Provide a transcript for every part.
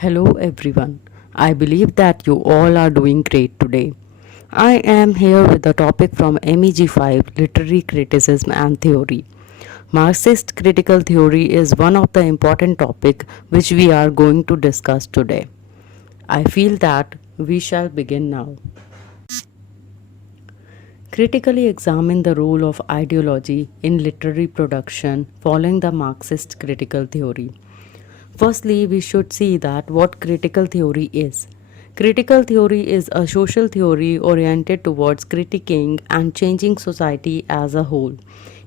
Hello everyone. I believe that you all are doing great today. I am here with a topic from MEG5 Literary Criticism and Theory. Marxist critical theory is one of the important topic which we are going to discuss today. I feel that we shall begin now. Critically examine the role of ideology in literary production following the Marxist critical theory. Firstly, we should see that what critical theory is. Critical theory is a social theory oriented towards critiquing and changing society as a whole.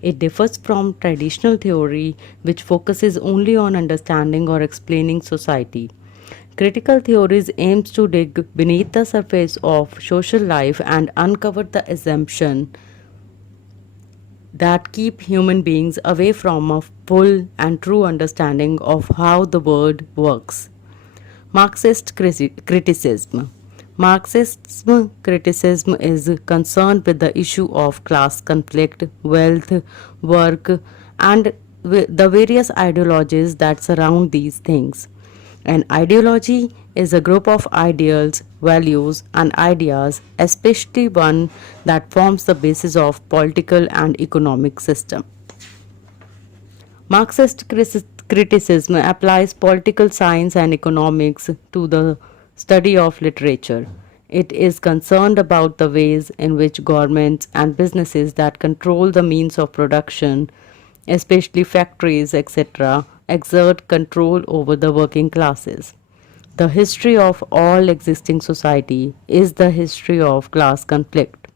It differs from traditional theory, which focuses only on understanding or explaining society. Critical theories aims to dig beneath the surface of social life and uncover the assumption that keep human beings away from a full and true understanding of how the world works. Marxist criticism. Marxism criticism is concerned with the issue of class conflict, wealth, work, and the various ideologies that surround these things. An ideology is a group of ideals, values, and ideas, especially one that forms the basis of political and economic system. Marxist criticism applies political science and economics to the study of literature. It is concerned about the ways in which governments and businesses that control the means of production, especially factories, etc., exert control over the working classes. The history of all existing society is the history of class conflict.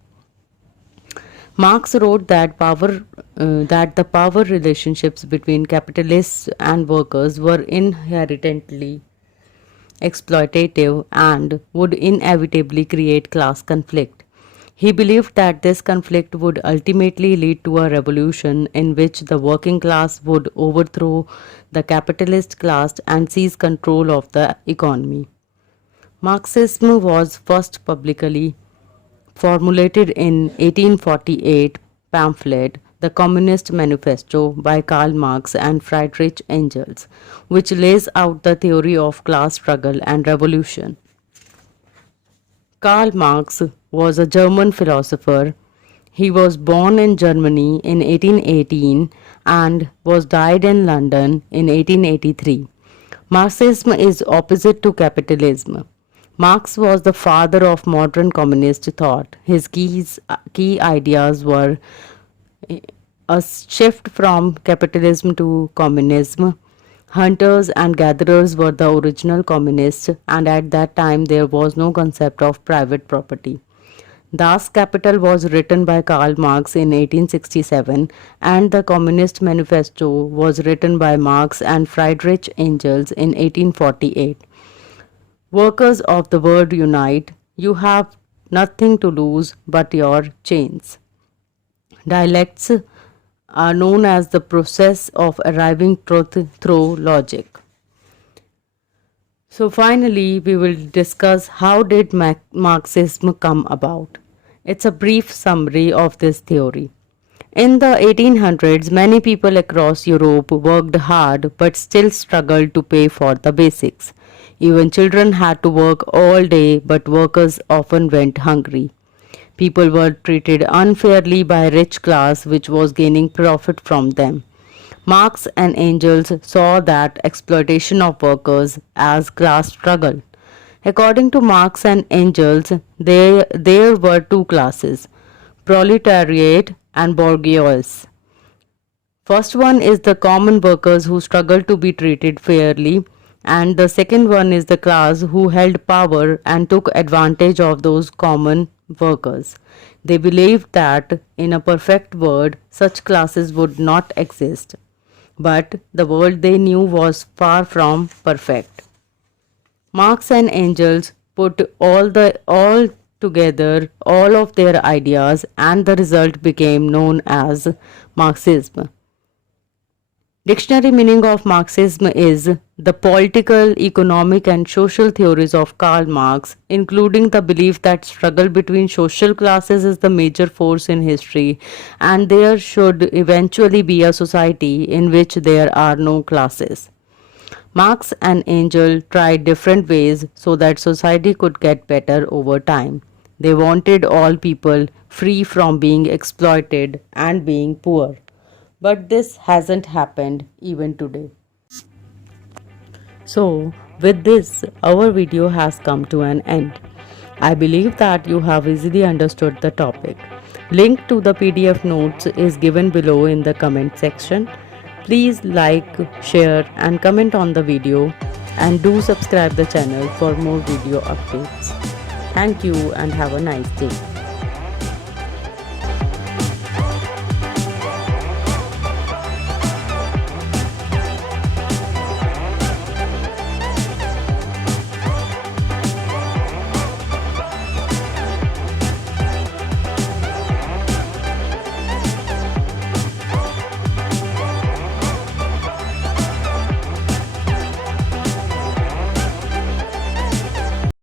Marx wrote that the power relationships between capitalists and workers were inherently exploitative and would inevitably create class conflict. He believed that this conflict would ultimately lead to a revolution in which the working class would overthrow the capitalist class and seize control of the economy. Marxism was first publicly formulated in 1848 pamphlet The Communist Manifesto by Karl Marx and Friedrich Engels, which lays out the theory of class struggle and revolution. Karl Marx was a German philosopher. He was born in Germany in 1818 and was died in London in 1883. Marxism is opposite to capitalism. Marx was the father of modern communist thought. His key ideas were a shift from capitalism to communism. Hunters and gatherers were the original communists, and at that time there was no concept of private property. Das Kapital was written by Karl Marx in 1867, and the Communist Manifesto was written by Marx and Friedrich Engels in 1848. Workers of the world unite. You have nothing to lose but your chains. Dialects are known as the process of arriving truth through logic. So finally, we will discuss how did Marxism come about. It's a brief summary of this theory. In the 1800s, many people across Europe worked hard but still struggled to pay for the basics. Even children had to work all day, but workers often went hungry. People were treated unfairly by rich class which was gaining profit from them. Marx and Engels saw that exploitation of workers as class struggle. According to Marx and Engels, there were two classes, proletariat and bourgeois. First one is the common workers who struggle to be treated fairly, and the second one is the class who held power and took advantage of those common workers. They believed that in a perfect world such classes would not exist, but the world they knew was far from perfect. Marx and Engels put all together all of their ideas, and the result became known as Marxism. Dictionary meaning of Marxism is the political, economic, and social theories of Karl Marx, including the belief that struggle between social classes is the major force in history, and there should eventually be a society in which there are no classes. Marx and Angel tried different ways so that society could get better over time. They wanted all people free from being exploited and being poor. But this hasn't happened even today. So, with this, our video has come to an end. I believe that you have easily understood the topic. Link to the PDF notes is given below in the comment section. Please like, share and comment on the video, and do subscribe the channel for more video updates. Thank you and have a nice day.